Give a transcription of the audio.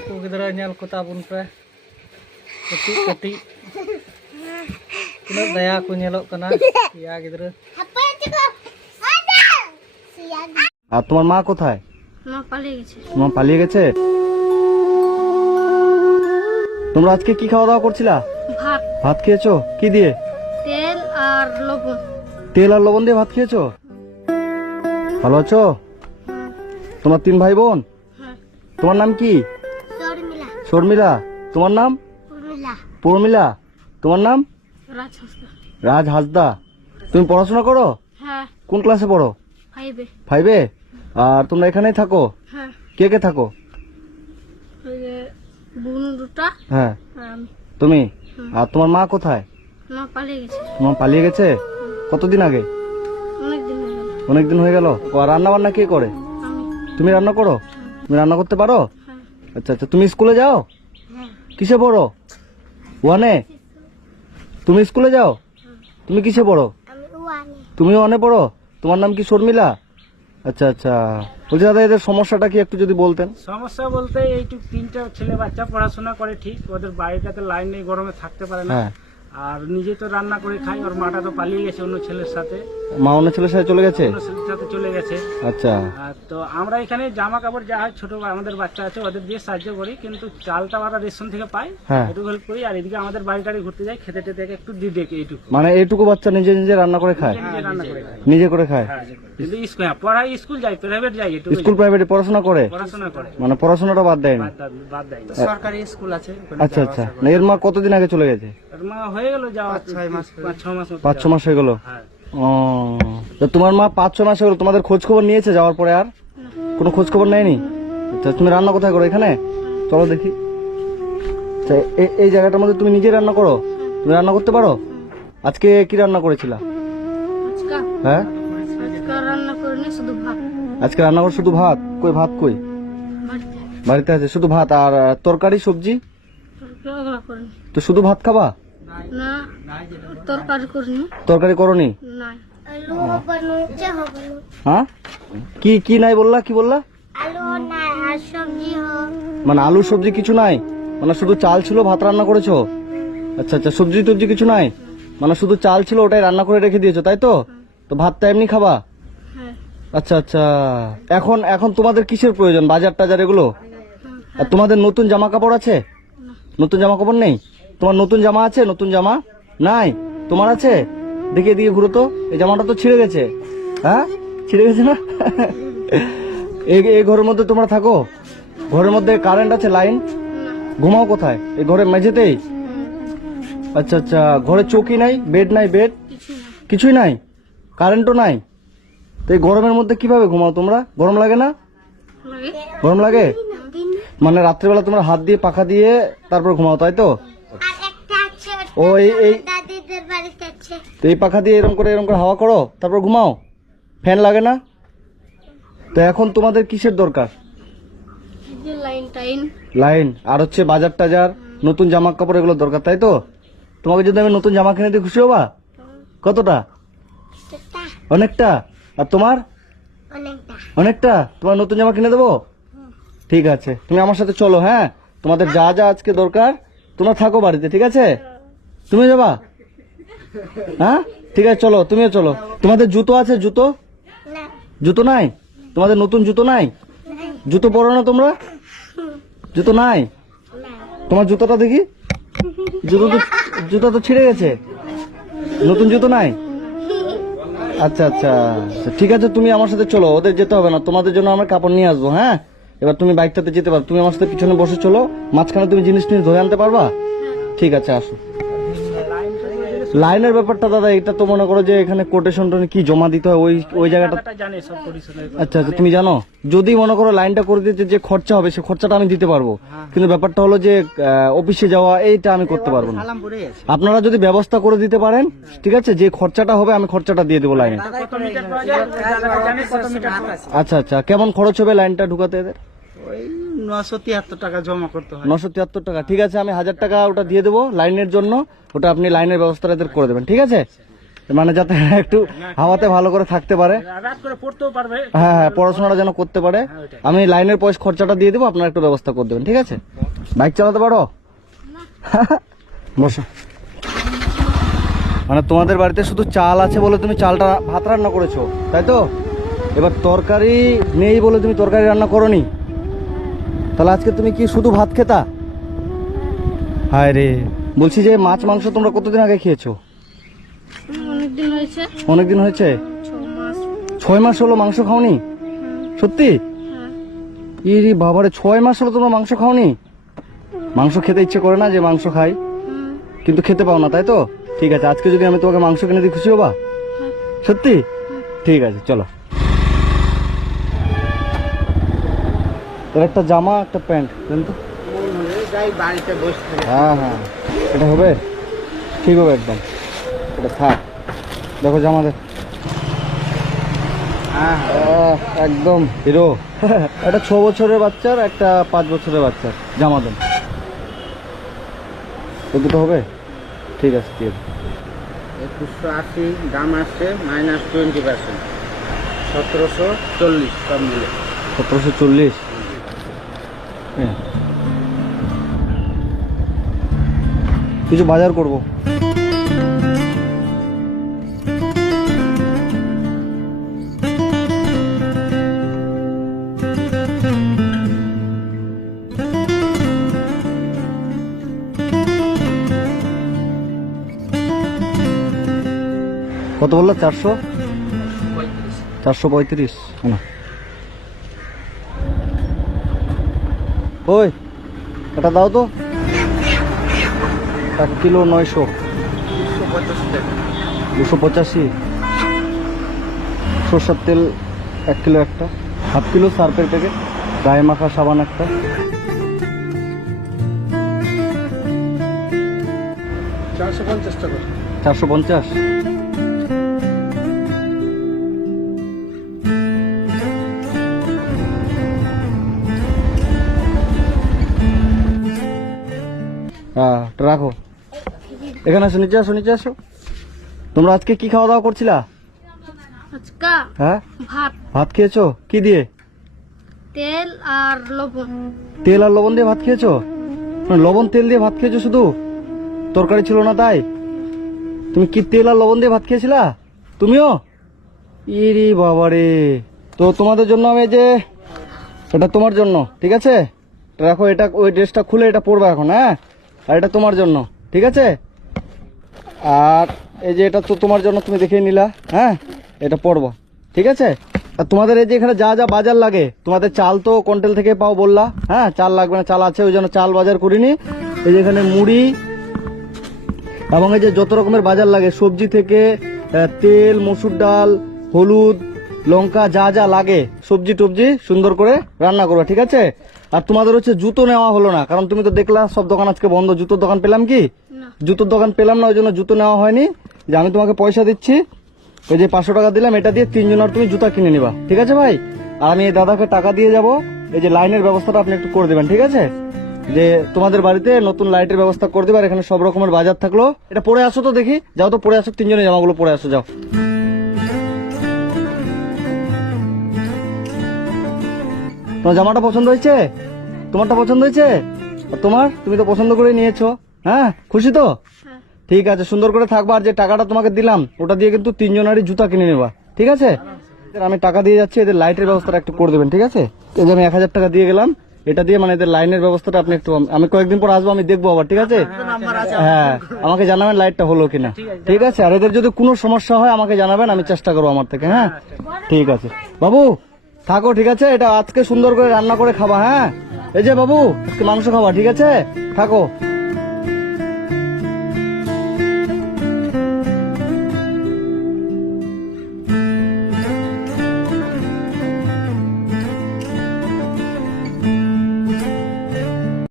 नुकु गिद्रा nail को ताबुन पे कटी कटी तना दया को नेलो कना या गिद्रा আর তোমার মা কোথায়? মা পালিয়ে গেছে। মা পালিয়ে গেছে। তোমরা আজকে কি খাওয়া দাওয়া করছিলা? ভাত। ভাত খেয়েছো কি দিয়ে? তেল আর লবণ। তেল আর লবণ দিয়ে ভাত খেয়েছো? ভালো আছো? তোমার 3 ভাই বোন? হ্যাঁ। তোমার নাম কি? শর্মিলা। শর্মিলা। তোমার নাম? উর্মিলা। পূর্মিলা। তোমার নাম? রাজ হাসদা। রাজ হাসদা। তুমি পড়াশোনা করো? হ্যাঁ। কোন ক্লাসে পড়ো? 5-এ। 5-এ? আর তোমরা এখানেই থাকো? হ্যাঁ। কে কে থাকো? ওই যে বোন দুটা হ্যাঁ আর আমি। তুমি। আর তোমার মা কোথায়? মা পালিয়ে গেছে। মা পালিয়ে গেছে? কতদিন আগে? অনেক দিন হয়ে গেল। অনেক দিন হয়ে গেল। রান্না বান্না কে করে? আমি। তুমি রান্না করো? তুমি রান্না করতে পারো? হ্যাঁ। আচ্ছা আচ্ছা। তুমি স্কুলে যাও? হ্যাঁ। কিসে পড়ো? 1-এ? তুমি স্কুলে যাও? তুমি কিসে পড়ো? আমি ওয়ানে। তুমি 1-এ পড়ো? তোমার নাম কি শর্মিলা? আচ্ছা আচ্ছা। বলছি দাদা এদের সমস্যাটা কি একটু যদি বলতেন। সমস্যা বলতে এইটুক 3টা ছেলে বাচ্চা পড়াশোনা করে ঠিক, ওদের বাড়িটাতে লাইন নেই, গরমে থাকতে পারে না। হ্যাঁ। আর নিজে তো রান্না করে খাই, ওর মাটা তো পালিয়ে গেছে অন্য ছেলের সাথে, মা অন্য ছেলের সাথে চলে গেছে? অন্য ছেলের সাথে চলে গেছে। আচ্ছা। আর তো আমরা এখানে জামা কাপড় যা হয় ছোট আমাদের বাচ্চা আছে ওদের দিয়ে সাহায্য করি, কিন্তু চালটা আমরা রেশন থেকে পাই, হ্যাঁ। এটুকু হেল্প করি। আর এদিকে আমাদের বাড়ি টাড়ি ঘুরতে যাই, খেতে টেতে একটু দিয়ে দেখি, এইটুকু মানে এইটুকু বাচ্চা নিজে নিজে রান্না করে খায়? নিজে রান্না করে খাই। নিজে করে খায়? হ্যাঁ, কিন্তু স্কুল পড়াই, স্কুল যাই, প্রাইভেট যাই, এটুকু স্কুল প্রাইভেটে পড়াশোনা করে? পড়াশোনা করে, মানে পড়াশোনাটা বাদ দেয়নি? বাদ দেয়। সরকারি স্কুল আছে। আচ্ছা আচ্ছা। না, এর মা কতদিন আগে চলে গেছে? ওর মা হয়ে গেল যাওয়া 5-6 মাস 5-6 মাস হয়ে গেল। হ্যাঁ। ও, তো তোমার মা 5-6 মাস হয়ে গেল, তোমাদের খোঁজ খবর নিয়েছে যাওয়ার পরে? আর কোনো খোঁজ খবর নেয়নি? আচ্ছা। তুমি রান্না কোথায় করো? এখানে? চলো দেখি। আচ্ছা, এই জায়গাটার মধ্যে তুমি নিজে রান্না করো? তুমি রান্না করতে পারো? আজকে কি রান্না করেছিলা? আজকা হ্যাঁ, আজকা রান্না করিনি, শুধু ভাত। আজকে রান্না করো শুধু ভাত? কই ভাত কই? বাড়িতে। বাড়িতে আছে শুধু ভাত আর তরকারি সবজি? ওগুলা করিনি। তো শুধু ভাত খাবা? না, তরকারি করিনি। তরকারি করনি? না। আলু বানুচ্ছে হবে। হ্যাঁ, কি কি নাই বললা? কি বললা? আলু নাই আর সবজি হোক। মানে আলু সবজি কিছু নাই? মানে শুধু চাল ছিল, ভাত রান্না করেছো? আচ্ছা আচ্ছা। সবজি টবজি কিছু নাই? মানে শুধু চাল ছিল, ওটাই রান্না করে রেখে দিয়েছো, তাই তো? তো ভাতটা এমনি খাবা? হ্যাঁ। আচ্ছা আচ্ছা। এখন এখন তোমাদের কিসের প্রয়োজন? বাজার টাজার এগুলো? আর তোমাদের নতুন জামা কাপড় আছে? নতুন জামা কাপড় নেই? তোমার নতুন জামা আছে? নতুন জামা নাই? তোমার আছে? দেখি এদিকে ঘুরো তো। এই জামাটা তো ছিঁড়ে গেছে। হ্যাঁ, ছিঁড়ে গেছে না? এই ঘরের মধ্যে তোমরা থাকো? ঘরের মধ্যে কারেন্ট আছে, লাইন? ঘুমাও কোথায়? এই ঘরের মেঝেতেই? আচ্ছা আচ্ছা। ঘরে চৌকি নাই, বেড নাই? বেড কিছুই নাই, কারেন্টও নাই? তো এই গরমের মধ্যে কিভাবে ঘুমাও তোমরা? গরম লাগে না? গরম লাগে? মানে রাত্রিবেলা তোমরা হাত দিয়ে পাখা দিয়ে তারপর ঘুমাও, তাই তো? ও এই দাদিদের বাড়িতে আছে। তো এই পাখা দিয়ে এরকম করে হাওয়া করো, তারপর ঘুমাও? ফ্যান লাগে না? তো এখন তোমাদের কিসের দরকার? লাইন আর হচ্ছে বাজার টাজার, নতুন জামা কাপড়, এগুলো দরকার, তাই তো? তোমাকে যদি আমি নতুন জামা কিনে দিই খুশি হবা? কতটা? অনেকটা। আর তোমার? অনেকটা। তোমার নতুন জামা কিনে দেবো? ঠিক আছে, তুমি আমার সাথে চলো। হ্যাঁ, তোমাদের যা যা আজকে দরকার তোমরা থাকো বাড়িতে, ঠিক আছে? তুমি যাবা? হ্যাঁ, ঠিক আছে, চলো, তুমিও চলো। তোমাদের জুতো আছে? জুতো? জুতো নাই? তোমাদের নতুন জুতো নাই? জুতো পরো না তোমরা? জুতো নাই? তোমার জুতোটা দেখি। জুতো তো ছিঁড়ে গেছে, নতুন জুতো নাই? আচ্ছা আচ্ছা। ঠিক আছে, তুমি আমার সাথে চলো, ওদের যেতে হবে না, তোমাদের জন্য আমরা কাপড় নিয়ে আসবো। হ্যাঁ, এবার তুমি বাইকটাতে যেতে পারো। তুমি আমার সাথে পিছনে বসে চলো, মাঝখানে তুমি জিনিস নিয়ে ধরে আনতে পারবা? ঠিক আছে, আসো। লাইনের ব্যাপারটা দাদা, এটা তো মনে করো যে এখানে কোটেশন কি জমা দিতে হয় ওই জায়গাটা? আচ্ছা আচ্ছা, তুমি জানো? যদি মনে করো লাইনটা করে দিতে যে খরচা হবে, সে খরচাটা আমি দিতে পারবো, কিন্তু ব্যাপারটা হলো যে অফিসে যাওয়া, এইটা আমি করতে পারবো না। আপনারা যদি ব্যবস্থা করে দিতে পারেন, ঠিক আছে, যে খরচাটা হবে আমি খরচাটা দিয়ে দেবো লাইনে। আচ্ছা আচ্ছা। কেমন খরচ হবে লাইনটা ঢুকাতে এদের? 973 টাকা জমা করতে হয়। 973 টাকা। ঠিক আছে, আমি 1000 টাকা ওটা দিয়ে দেবো লাইনের জন্য, ওটা আপনি লাইনের ব্যবস্থা এদের করে দেবেন, ঠিক আছে? মানে যাতে একটু হাওয়াতে ভালো করে থাকতে পারে, রাত করে পড়তেও পারবে। হ্যাঁ হ্যাঁ, পড়াশোনাটা যেন করতে পারে। হ্যাঁ, ওইটাই। আমি লাইনের পয়সা খরচাটা দিয়ে দেবো, আপনার একটু ব্যবস্থা করে দেবেন, ঠিক আছে? বাইক চালাতে পারো? বসো। মানে তোমাদের বাড়িতে শুধু চাল আছে বলে তুমি চালটা ভাত রান্না করেছো, তাই তো? এবার তরকারি নেই বলে তুমি তরকারি রান্না করোনি, তাহলে আজকে তুমি কি শুধু ভাত খেতা? হায় রে, বলছি যে মাছ মাংস তোমরা কতদিন আগে খেয়েছো? অনেকদিন হয়েছে, অনেকদিন হয়েছে? 6 মাস। 6 মাস হলো মাংস খাওনি? সত্যি? হ্যাঁ। ইরি বাবারে, 6 মাস হলো তোমরা মাংস খাওনি? মাংস খেতে ইচ্ছে করে না যে মাংস খাই, কিন্তু খেতে পাও না, তাই তো? ঠিক আছে, আজকে যদি আমি তোমাকে মাংস কিনে দিই খুশি হবা? সত্যি? ঠিক আছে, চলো। এর একটা জামা একটা প্যান্ট দেন তো। বাড়িতে বসে হ্যাঁ হ্যাঁ, এটা হবে, ঠিক হবে একদম, এটা থাক। দেখো জামা দেখ, একদম হিরো। একটা 6 বছরের বাচ্চার, একটা 5 বছরের বাচ্চার জামা দেন। তো দুটো হবে? ঠিক আছে, ঠিক আছে। 2180 দাম আসছে, -20%, 1740 সব মিলে। 1740। হ্যাঁ, কিছু বাজার করব। কত বললো? 400? 435 না? ওই এটা দাও তো, 1 কিলো 900, 285। সরষের তেল 1 কিলো একটা, হাফ কিলো সার্ফের প্যাকেট, গায়ে মাখা সাবান একটা। টাকা। 450। হ্যাঁ, এটা রাখো। এখানে আসো, নিচে আসো, নিচে আসো। তোমরা আজকে কি খাওয়া দাওয়া করছিলা? আজকা হ্যাঁ, ভাত, ভাত খেয়েছো কি দিয়ে? তেল আর লবণ। তেল আর লবণ দিয়ে ভাত খেয়েছো? মানে লবণ তেল দিয়ে ভাত খেয়েছো শুধু? তরকারি ছিল না তাই? তুমি কি তেল আর লবণ দিয়ে ভাত খেয়েছিলা তুমিও? ইরি বাবারে। তো তোমাদের জন্য আমি এই যে, এটা তোমার জন্য, ঠিক আছে? এটা রাখো, এটা ওই ড্রেসটা খুলে এটা পরবে এখন, হ্যাঁ? আর এটা তোমার জন্য, ঠিক আছে? আর এই যে এটা তো তোমার জন্য, তুমি দেখে নিলা, হ্যাঁ? এটা পরবা, ঠিক আছে? আর তোমাদের এই যে এখানে যা যা বাজার লাগে, তোমাদের চাল তো কন্টেল থেকে পাও বললা, হ্যাঁ? চাল লাগবে না, চাল আছে, ওই জন্য চাল বাজার করিনি। এই যে এখানে মুড়ি এবং এই যে যত রকমের বাজার লাগে, সবজি থেকে তেল, মসুর ডাল, হলুদ, লঙ্কা, যা যা লাগে সবজি টবজি সুন্দর করে রান্না করবা, ঠিক আছে? আর তোমাদের হচ্ছে জুতো নেওয়া হলো না, কারণ তুমি তো দেখলা সব দোকান আজকে বন্ধ। জুতোর দোকান পেলাম কি? না। জুতোর দোকান পেলাম না, ওই জন্য জুতো নেওয়া হয়নি। যে আমি তোমাকে পয়সা দিচ্ছি, ওই যে 500 টাকা দিলাম, এটা দিয়ে 3 জনের তুমি জুতা কিনে নিবা, ঠিক আছে ভাই? আর আমি এই দাদাকে টাকা দিয়ে যাব। এই যে লাইনের ব্যবস্থাটা আপনি একটু করে দেবেন, ঠিক আছে? যে তোমাদের বাড়িতে নতুন লাইটের ব্যবস্থা করে দেবে। আর এখানে সব রকমের বাজার থাকলো। এটা পরে আসো তো দেখি, যাও তো পরে আসো, 3 জনের জামাগুলো পরে আসো, যাও। তোমার জামাটা পছন্দ হয়েছে? তোমারটা পছন্দ হয়েছে? আর তোমার? তুমি তো পছন্দ করে নিয়েছো, হ্যাঁ? খুশি তো? হ্যাঁ। ঠিক আছে, সুন্দর করে থাকবা। আর যে টাকাটা তোমাকে দিলাম, ওটা দিয়ে কিন্তু 3 জনেরই জুতা কিনে নেবা, ঠিক আছে? আমি টাকা দিয়ে যাচ্ছি, এদের লাইটের ব্যবস্থাটা একটু করে দেবেন, ঠিক আছে? এই যে আমি 1000 টাকা দিয়ে গেলাম, এটা দিয়ে মানে এদের লাইনের ব্যবস্থাটা আপনি একটু, আমি কয়েকদিন পর আসবো, আমি দেখবো আবার, ঠিক আছে? হ্যাঁ, আমাকে জানাবেন লাইটটা হলো কিনা, ঠিক আছে? আর এদের যদি কোনো সমস্যা হয় আমাকে জানাবেন, আমি চেষ্টা করবো আমার থেকে, হ্যাঁ? ঠিক আছে বাবু, থাকো, ঠিক আছে? এটা আজকে সুন্দর করে রান্না করে খাবা, হ্যাঁ? এই যে বাবু, আজকে মাংস খাবা, ঠিক আছে? থাকো।